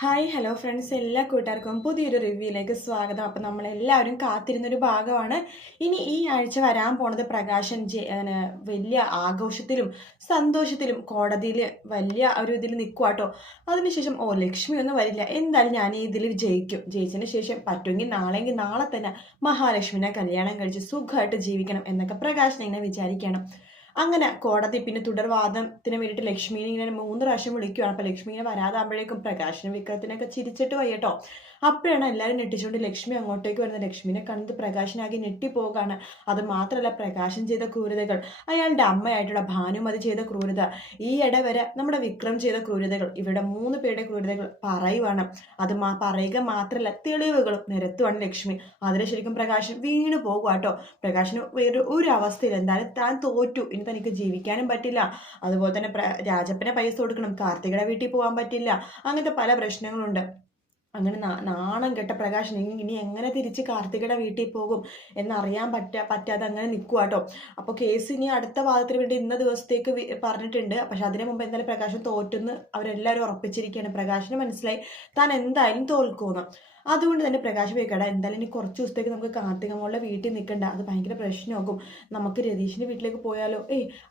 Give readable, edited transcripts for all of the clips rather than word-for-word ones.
Hi hello friends, എല്ലാ കൂട്ടുകാർക്കും പുതിയൊരു റിവ്യൂയിലേക്ക് സ്വാഗതം. അപ്പം നമ്മളെല്ലാവരും കാത്തിരുന്നൊരു ഭാഗമാണ് ഇനി ഈ ആഴ്ച വരാൻ പോണത്. പ്രകാശൻ വലിയ ആഘോഷത്തിലും സന്തോഷത്തിലും കോടതിയിൽ വലിയ ഒരു ഇതിൽ നിൽക്കുവാട്ടോ. അതിനുശേഷം ലക്ഷ്മി ഒന്നും വരില്ല, എന്തായാലും ഞാൻ ഈ ഇതിൽ ജയിച്ചതിന് ശേഷം പറ്റുമെങ്കിൽ നാളെയെങ്കിൽ നാളെ തന്നെ മഹാലക്ഷ്മിനെ കല്യാണം കഴിച്ച് സുഖമായിട്ട് ജീവിക്കണം എന്നൊക്കെ പ്രകാശൻ ഇങ്ങനെ വിചാരിക്കണം. അങ്ങനെ കോടതി പിന്നെ തുടർവാദത്തിന് വേണ്ടിയിട്ട് ലക്ഷ്മിനെ ഇങ്ങനെ 3 പ്രാവശ്യം വിളിക്കുകയാണ്. അപ്പോൾ ലക്ഷ്മിനെ വരാതാകുമ്പോഴേക്കും പ്രകാശനും വിക്രത്തിനൊക്കെ ചിരിച്ചിട്ട് വയ്യട്ടോ. അപ്പോഴാണ് എല്ലാവരും ഞെട്ടിച്ചുകൊണ്ട് ലക്ഷ്മി അങ്ങോട്ടേക്ക് വരുന്നത്. ലക്ഷ്മിനെ കണ്ടത് പ്രകാശനാകെ ഞെട്ടിപ്പോകാണ്. അത് മാത്രമല്ല, പ്രകാശൻ ചെയ്ത ക്രൂരതകൾ, അയാളുടെ അമ്മയായിട്ടുള്ള ഭാനുമതി ചെയ്ത ക്രൂരത, ഈ ഇടവരെ നമ്മുടെ വിക്രം ചെയ്ത ക്രൂരതകൾ, ഇവിടെ 3 പേരുടെ ക്രൂരതകൾ പറയുവാണ്. അത് പറയുക മാത്രമല്ല, തെളിവുകളും നിരത്തുവാണ് ലക്ഷ്മി. അതിന് ശരിക്കും പ്രകാശൻ വീണു പോകുവാട്ടോ. പ്രകാശന് വേറെ ഒരു അവസ്ഥയിൽ എന്തായാലും താൻ തോറ്റു, ഇനി തനിക്ക് ജീവിക്കാനും പറ്റില്ല. അതുപോലെ തന്നെ രാജപ്പനെ പൈസ കൊടുക്കണം, കാർത്തികയുടെ വീട്ടിൽ പോകാൻ പറ്റില്ല, അങ്ങനത്തെ പല പ്രശ്നങ്ങളുണ്ട്. അങ്ങനെ നാണം കെട്ട പ്രകാശൻ ഇനി എങ്ങനെ തിരിച്ച് കാർത്തികയുടെ വീട്ടിൽ പോകും എന്നറിയാൻ പറ്റാതെ അങ്ങനെ നിൽക്കുവാട്ടോ. അപ്പോൾ കേസ് ഇനി അടുത്ത വാദത്തിന് വേണ്ടി ഇന്ന ദിവസത്തേക്ക് പറഞ്ഞിട്ടുണ്ട്. പക്ഷെ അതിനു മുമ്പ് എന്തായാലും പ്രകാശൻ തോറ്റെന്ന് അവരെല്ലാവരും ഉറപ്പിച്ചിരിക്കുകയാണ്. പ്രകാശന് മനസ്സിലായി താൻ എന്തായാലും തോൽക്കുമെന്ന്. അതുകൊണ്ട് തന്നെ പ്രകാശ് പോയിക്കട, എന്തായാലും ഇനി കുറച്ച് ദിവസത്തേക്ക് നമുക്ക് കാർത്തിക മോളുടെ വീട്ടിൽ നിൽക്കണ്ട, അത് ഭയങ്കര പ്രശ്നമാകും. നമുക്ക് രതീഷിൻ്റെ വീട്ടിലേക്ക് പോയാലോ?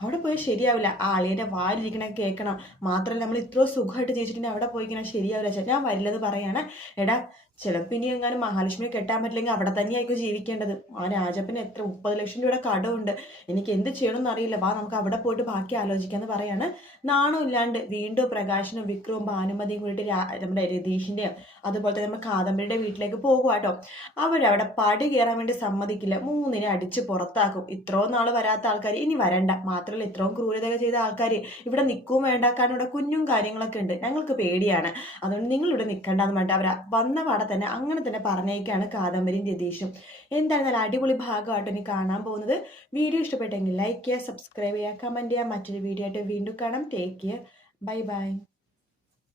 അവിടെ പോയാൽ ശരിയാവില്ല, ആളിയുടെ വാലിരിക്കണ കേൾക്കണം. മാത്രമല്ല, നമ്മൾ ഇത്രയും സുഖമായിട്ട് ജീവിച്ചിട്ടുണ്ടെങ്കിൽ അവിടെ പോയിക്കണം ശരിയാവില്ല. ഞാൻ വരില്ലെന്ന് പറയാണ്. എടാ, ചിലപ്പോൾ ഇനി എങ്ങാനും മഹാലക്ഷ്മിയെ കെട്ടാൻ പറ്റില്ലെങ്കിൽ അവിടെ തന്നെയായിരിക്കും ജീവിക്കേണ്ടത്. ആ രാജപ്പന് 30 ലക്ഷം രൂപയുടെ കടമുണ്ട്, എനിക്ക് എന്ത് ചെയ്യണമെന്ന് അറിയില്ല, വാ നമുക്ക് അവിടെ പോയിട്ട് ബാക്കി ആലോചിക്കാമെന്ന് പറയാണ്. നാണം ഇല്ലാണ്ട് വീണ്ടും പ്രകാശനും വിക്രവും ഭാനുമതിയും കൂടിയിട്ട് നമ്മുടെ രതീഷിൻ്റെയും അതുപോലെ തന്നെ നമ്മുടെ കാദംബരിയുടെ വീട്ടിലേക്ക് പോകുവാട്ടോ. അവരവിടെ പടി കയറാൻ വേണ്ടി സമ്മതിക്കില്ല, 3 അടിച്ച് പുറത്താക്കും. ഇത്രയും നാൾ വരാത്ത ആൾക്കാർ ഇനി വരണ്ട. മാത്രമല്ല, ഇത്രയും ക്രൂരത ചെയ്ത ആൾക്കാർ ഇവിടെ നിൽക്കും വേണ്ട, കാരണം ഇവിടെ കുഞ്ഞും കാര്യങ്ങളൊക്കെ ഉണ്ട്, ഞങ്ങൾക്ക് പേടിയാണ്, അതുകൊണ്ട് നിങ്ങൾ ഇവിടെ നിൽക്കേണ്ടെന്ന് പറഞ്ഞിട്ട് അവർ വന്ന പാടെ തന്നെ അങ്ങനെ തന്നെ പറഞ്ഞേക്കാണ് കാദംബരിയും രതീഷും. എന്തായാലും നല്ല അടിപൊളി ഭാഗമായിട്ട് ഇനി കാണാൻ പോകുന്നത്. വീഡിയോ ഇഷ്ടപ്പെട്ടെങ്കിൽ ലൈക്ക് ചെയ്യുക, സബ്സ്ക്രൈബ് ചെയ്യുക, കമൻറ്റ് ചെയ്യുക. മറ്റൊരു വീഡിയോ ആയിട്ട് വീണ്ടും കാണാം. Take care, bye bye.